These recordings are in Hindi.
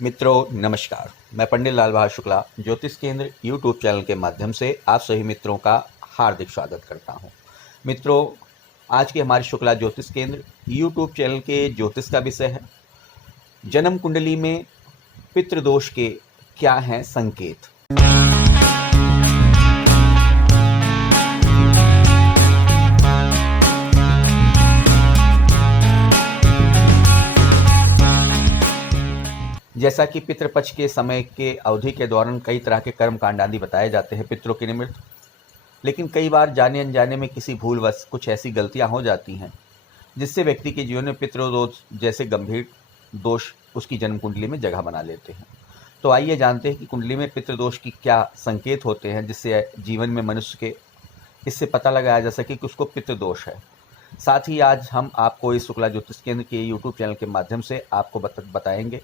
मित्रों नमस्कार। मैं पंडित लाल बहादुर शुक्ला ज्योतिष केंद्र यूट्यूब चैनल के माध्यम से आप सभी मित्रों का हार्दिक स्वागत करता हूं। मित्रों, आज के हमारे शुक्ला ज्योतिष केंद्र यूट्यूब चैनल के ज्योतिष का विषय है जन्म कुंडली में पितृदोष के क्या हैं संकेत। जैसा कि पितृपक्ष के समय के अवधि के दौरान कई तरह के कर्म कांड आदि बताए जाते हैं पितरों के निमित्त, लेकिन कई बार जाने अनजाने में किसी भूलवश कुछ ऐसी गलतियां हो जाती हैं जिससे व्यक्ति के जीवन में पितृदोष जैसे गंभीर दोष उसकी जन्म कुंडली में जगह बना लेते हैं। तो आइए जानते हैं कि कुंडली में पितृदोष की क्या संकेत होते हैं जिससे जीवन में मनुष्य के इससे पता लगाया जा सके कि उसको पितृदोष है। साथ ही आज हम आपको इस शुक्ला ज्योतिष केंद्र के यूट्यूब चैनल के माध्यम से आपको बताएंगे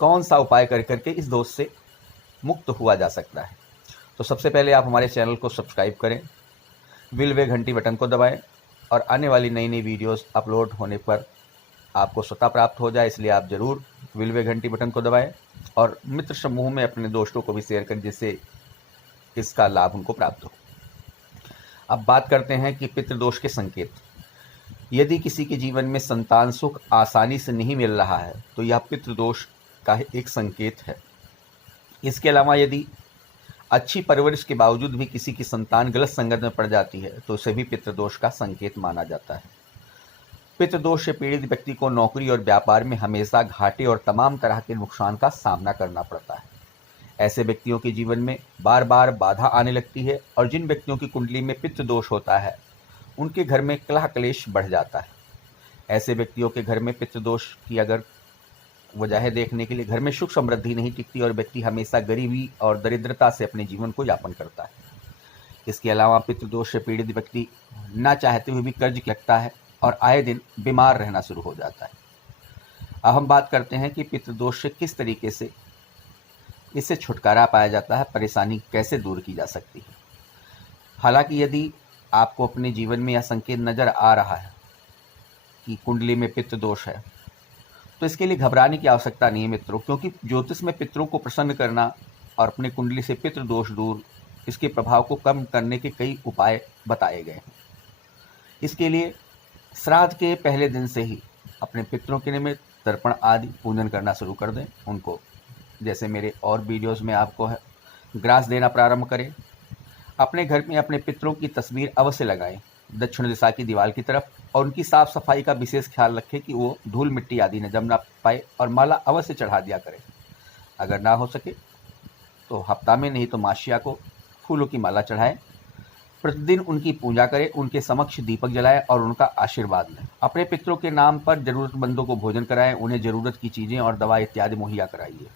कौन सा उपाय कर करके इस दोष से मुक्त हुआ जा सकता है। तो सबसे पहले आप हमारे चैनल को सब्सक्राइब करें, बिल व घंटी बटन को दबाएं और आने वाली नई नई वीडियोस अपलोड होने पर आपको स्वतः प्राप्त हो जाए, इसलिए आप ज़रूर बिल व घंटी बटन को दबाएं और मित्र समूह में अपने दोस्तों को भी शेयर करें जिससे इसका लाभ उनको प्राप्त हो। अब बात करते हैं कि पितृदोष के संकेत। यदि किसी के जीवन में संतान सुख आसानी से नहीं मिल रहा है तो यह पितृदोष का एक संकेत है। इसके अलावा यदि अच्छी परवरिश के बावजूद भी किसी की संतान गलत संगत में पड़ जाती है तो उसे भी पितृदोष का संकेत माना जाता है। पितृदोष से पीड़ित व्यक्ति को नौकरी और व्यापार में हमेशा घाटे और तमाम तरह के नुकसान का सामना करना पड़ता है। ऐसे व्यक्तियों के जीवन में बार बार बाधा आने लगती है और जिन व्यक्तियों की कुंडली में पितृदोष होता है उनके घर में कलह क्लेश बढ़ जाता है। ऐसे व्यक्तियों के घर में पितृदोष की अगर वजह देखने के लिए घर में सुख समृद्धि नहीं टिकती और व्यक्ति हमेशा गरीबी और दरिद्रता से अपने जीवन को यापन करता है। इसके अलावा पितृदोष से पीड़ित व्यक्ति ना चाहते हुए भी कर्ज लगता है और आए दिन बीमार रहना शुरू हो जाता है। अब हम बात करते हैं कि पितृदोष से किस तरीके से इससे छुटकारा पाया जाता है, परेशानी कैसे दूर की जा सकती है। हालांकि यदि आपको अपने जीवन में यह संकेत नज़र आ रहा है कि कुंडली में पितृदोष है तो इसके लिए घबराने की आवश्यकता नहीं है मित्रों, क्योंकि ज्योतिष में पितरों को प्रसन्न करना और अपने कुंडली से पितृदोष दूर इसके प्रभाव को कम करने के कई उपाय बताए गए हैं। इसके लिए श्राद्ध के पहले दिन से ही अपने पितरों के निमित्त तर्पण आदि पूजन करना शुरू कर दें। उनको जैसे मेरे और वीडियोस में आपको है ग्रास देना प्रारंभ करें। अपने घर में अपने पितरों की तस्वीर अवश्य लगाएं दक्षिण दिशा की दीवार की तरफ और उनकी साफ सफाई का विशेष ख्याल रखें कि वो धूल मिट्टी आदि न जम ना पाए और माला अवश्य चढ़ा दिया करें। अगर ना हो सके तो हफ्ता में नहीं तो मासिया को फूलों की माला चढ़ाएं। प्रतिदिन उनकी पूजा करें, उनके समक्ष दीपक जलाएं और उनका आशीर्वाद लें। अपने पितरों के नाम पर जरूरतमंदों को भोजन कराएं, उन्हें जरूरत की चीज़ें और दवा इत्यादि मुहैया कराइए।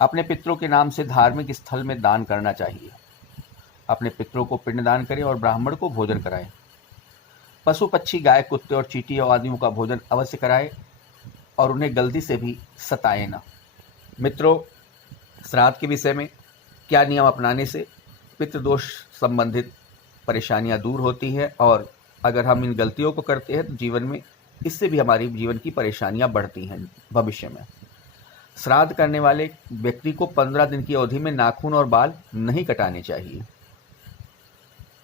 अपने पितरों के नाम से धार्मिक स्थल में दान करना चाहिए। अपने पितरों को पिंडदान करें और ब्राह्मण को भोजन कराएं। पशु पक्षी गाय कुत्ते और चींटियों आदियों का भोजन अवश्य कराएं और उन्हें गलती से भी सताएं ना। मित्रों, श्राद्ध के विषय में क्या नियम अपनाने से पितृदोष संबंधित परेशानियां दूर होती हैं और अगर हम इन गलतियों को करते हैं तो जीवन में इससे भी हमारी जीवन की परेशानियां बढ़ती हैं भविष्य में। श्राद्ध करने वाले व्यक्ति को 15 दिन की अवधि में नाखून और बाल नहीं कटाने चाहिए।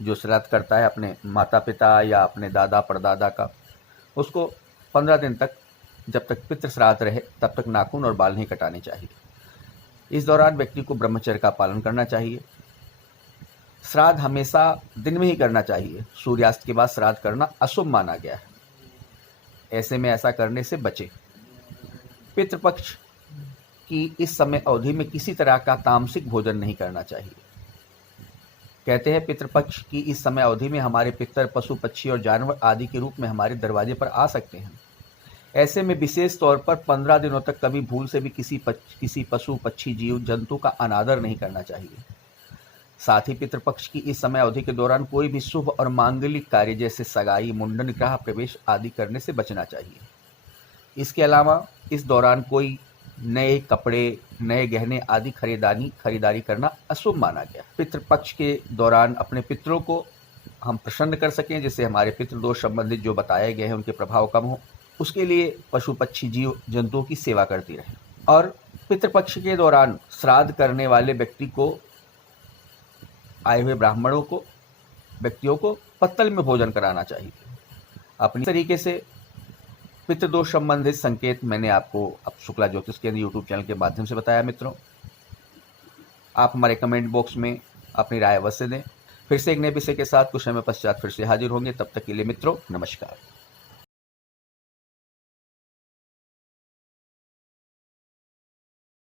जो श्राद्ध करता है अपने माता पिता या अपने दादा परदादा का, उसको 15 दिन तक जब तक पितृ श्राद्ध रहे तब तक नाखून और बाल नहीं कटाने चाहिए। इस दौरान व्यक्ति को ब्रह्मचर्य का पालन करना चाहिए। श्राद्ध हमेशा दिन में ही करना चाहिए। सूर्यास्त के बाद श्राद्ध करना अशुभ माना गया है, ऐसे में ऐसा करने से बचे। पितृपक्ष की इस समय अवधि में किसी तरह का तामसिक भोजन नहीं करना चाहिए। कहते हैं पितृपक्ष की इस समय अवधि में हमारे पितर पशु पक्षी और जानवर आदि के रूप में हमारे दरवाजे पर आ सकते हैं। ऐसे में विशेष तौर पर 15 दिनों तक कभी भूल से भी किसी पशु पक्षी जीव जंतु का अनादर नहीं करना चाहिए। साथ ही पितृपक्ष की इस समय अवधि के दौरान कोई भी शुभ और मांगलिक कार्य जैसे सगाई, मुंडन, गृह प्रवेश आदि करने से बचना चाहिए। इसके अलावा इस दौरान कोई नए कपड़े, नए गहने आदि खरीदारी करना अशुभ माना गया। पितृपक्ष के दौरान अपने पितरों को हम प्रसन्न कर सकें जिससे हमारे पितृदोष संबंधित जो बताए गए हैं उनके प्रभाव कम हो, उसके लिए पशु पक्षी जीव जंतुओं की सेवा करती रहे। और पितृपक्ष के दौरान श्राद्ध करने वाले व्यक्ति को, आए हुए ब्राह्मणों को, व्यक्तियों को पत्तल में भोजन कराना चाहिए। अपनी तरीके से पितृदोष संबंधित संकेत मैंने आपको अब शुक्ला ज्योतिष के यूट्यूब चैनल के माध्यम से बताया। मित्रों, आप हमारे कमेंट बॉक्स में अपनी राय अवश्य दें। फिर से एक नए विषय के साथ कुछ समय पश्चात फिर से हाजिर होंगे। तब तक के लिए मित्रों, नमस्कार।